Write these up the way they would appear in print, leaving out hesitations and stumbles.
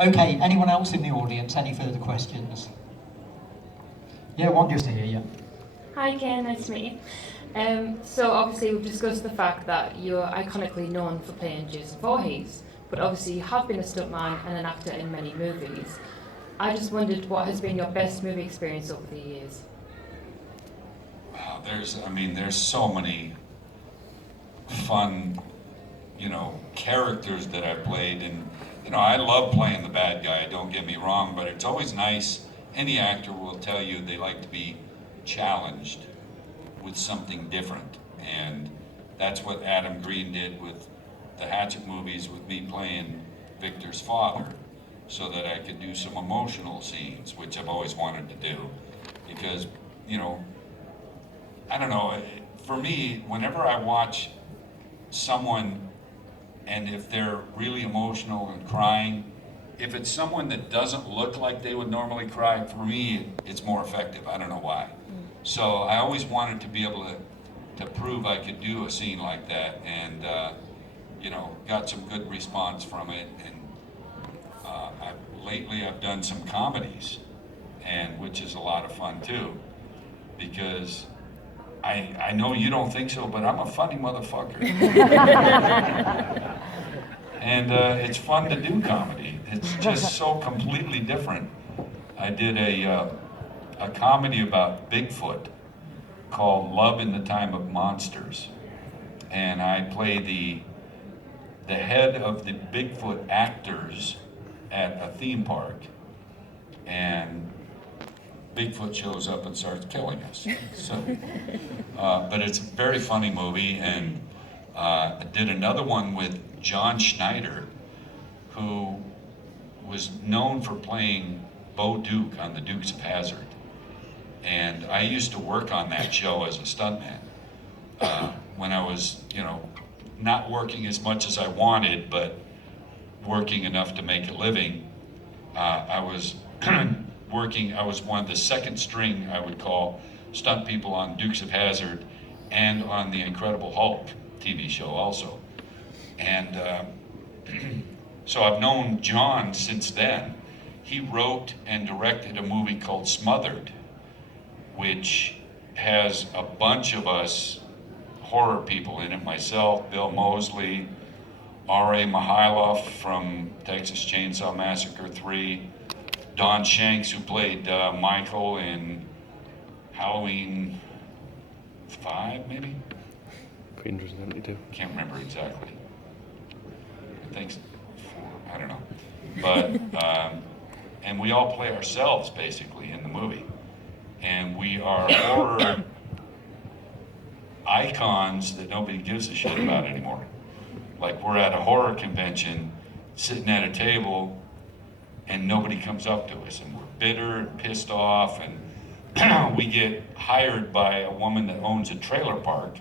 Okay, anyone else in the audience? Any further questions? Yeah, one just here, yeah. Hi Ken, nice to meet you. So obviously we've discussed the fact that you're iconically known for playing Jason Voorhees, but obviously you have been a stuntman and an actor in many movies. I just wondered what has been your best movie experience over the years? Wow, there's so many fun, characters that I played, and I love playing the bad guy. Don't get me wrong, but it's always nice. Any actor will tell you they like to be challenged with something different, and that's what Adam Green did with the Hatchet movies, with me playing Victor's father, so that I could do some emotional scenes, which I've always wanted to do, because I don't know. For me, whenever I watch someone, and if they're really emotional and crying, if it's someone that doesn't look like they would normally cry, for me, it's more effective. I don't know why. So I always wanted to be able to prove I could do a scene like that, and got some good response from it. And lately I've done some comedies, and which is a lot of fun too, because I know you don't think so, but I'm a funny motherfucker. And it's fun to do comedy. It's just so completely different. I did a comedy about Bigfoot called Love in the Time of Monsters. And I play the head of the Bigfoot actors at a theme park. And Bigfoot shows up and starts killing us. So, but it's a very funny movie, and I did another one with John Schneider, who was known for playing Bo Duke on the Dukes of Hazzard. And I used to work on that show as a stuntman when I was, not working as much as I wanted, but working enough to make a living. I was I was one of the second string, I would call, stunt people on Dukes of Hazzard and on the Incredible Hulk TV show also. And so I've known John since then. He wrote and directed a movie called Smothered, which has a bunch of us horror people in it. Myself, Bill Moseley, R.A. Mihailov from Texas Chainsaw Massacre 3, Don Shanks, who played Michael in Halloween 5, maybe? 372. Can't remember exactly. I think 4, I don't know. But, and we all play ourselves, basically, in the movie. And we are horror icons that nobody gives a shit about anymore. Like, we're at a horror convention, sitting at a table, and nobody comes up to us, and we're bitter and pissed off, and we get hired by a woman that owns a trailer park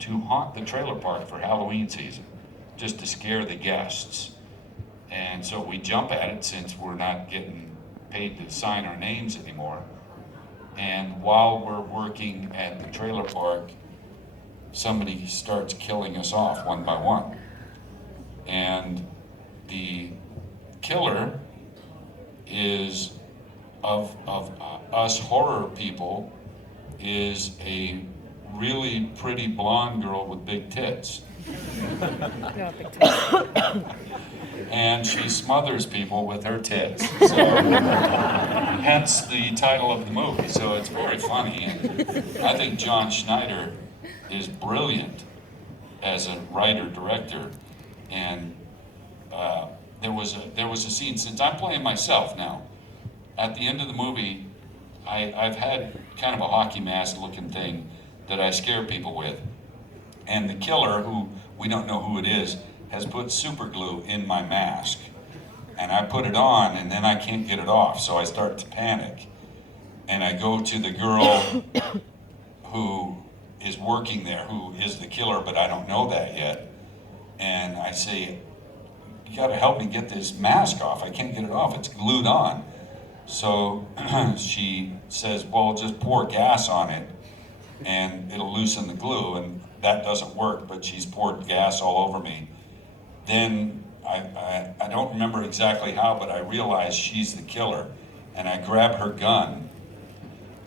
to haunt the trailer park for Halloween season, just to scare the guests. And so we jump at it, since we're not getting paid to sign our names anymore. And while we're working at the trailer park, somebody starts killing us off one by one. And the killer is of us horror people is a really pretty blonde girl with big tits. Yeah, big time. And she smothers people with her tits. So, hence the title of the movie. So it's very funny. And I think John Schneider is brilliant as a writer-director. And there was a scene, since I'm playing myself now, at the end of the movie, I've had kind of a hockey mask looking thing that I scare people with. And the killer, who we don't know who it is, has put super glue in my mask. And I put it on, and then I can't get it off, so I start to panic. And I go to the girl who is working there, who is the killer, but I don't know that yet. And I say, you gotta help me get this mask off. I can't get it off, it's glued on. So she says, well, just pour gas on it and it'll loosen the glue. And that doesn't work, but she's poured gas all over me. Then I don't remember exactly how, but I realized she's the killer. And I grab her gun.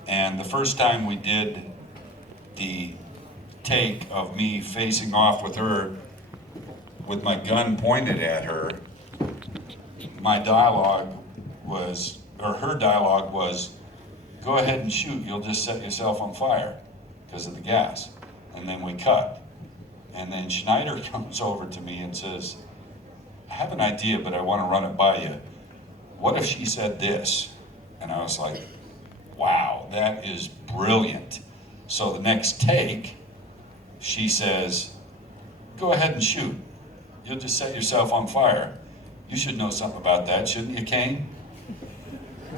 And the first time we did the take of me facing off with her, with my gun pointed at her, my dialogue was, or her dialogue was, go ahead and shoot, you'll just set yourself on fire because of the gas. And then we cut. And then Schneider comes over to me and says, I have an idea, but I want to run it by you. What if she said this? And I was like, wow, that is brilliant. So the next take, she says, go ahead and shoot. You'll just set yourself on fire. You should know something about that, shouldn't you, Kane?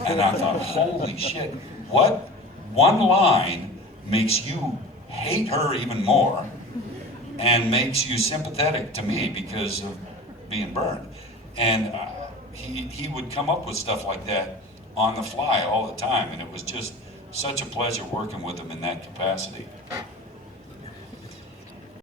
And I thought, holy shit, what one line makes you hate her even more and makes you sympathetic to me because of being burned. And he would come up with stuff like that on the fly all the time, and it was just such a pleasure working with him in that capacity.